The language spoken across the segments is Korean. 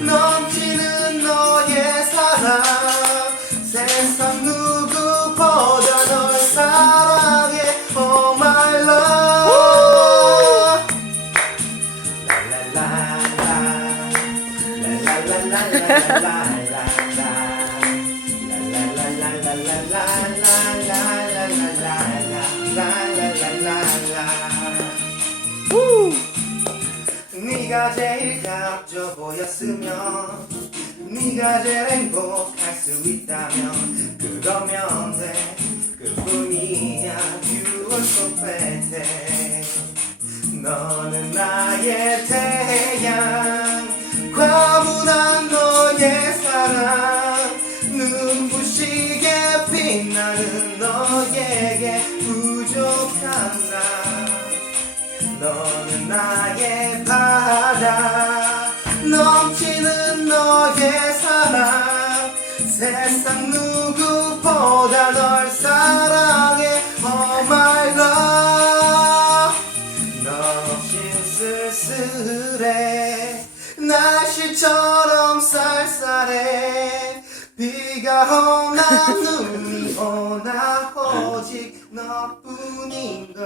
넘치는 너의 사랑 세상 누구보다 널 사랑해 Oh my love 라라라라 라라라라라라라 라라라라라라라 네가 제일 가져 보였으면 네가 제일 행복할 수 있다면 그러면 돼. 그뿐이야. You are so pretty 너는 나의 태양. 과분한 너의 사랑. 눈부시게 빛나는 너에게 부족한 나 너는 나의 바다. 넘치는 너의 사랑. 세상 누구보다 널 사랑해. Oh my love. 너 없인 쓸쓸해. 날씨처럼 쌀쌀해. 비가 오나 눈이 오나 오직 너뿐인걸.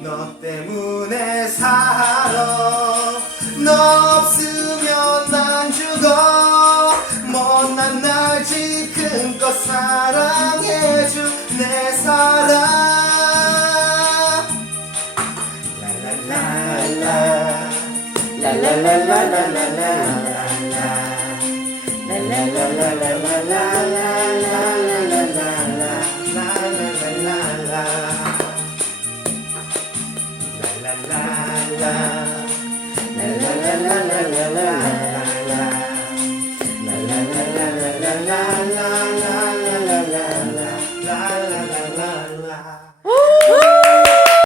너 때문에 살아. 너 없으면 난 죽어. 못난 날 지금껏 사랑해줘 내 사랑. 랄랄랄라. 랄랄랄랄랄라. la la.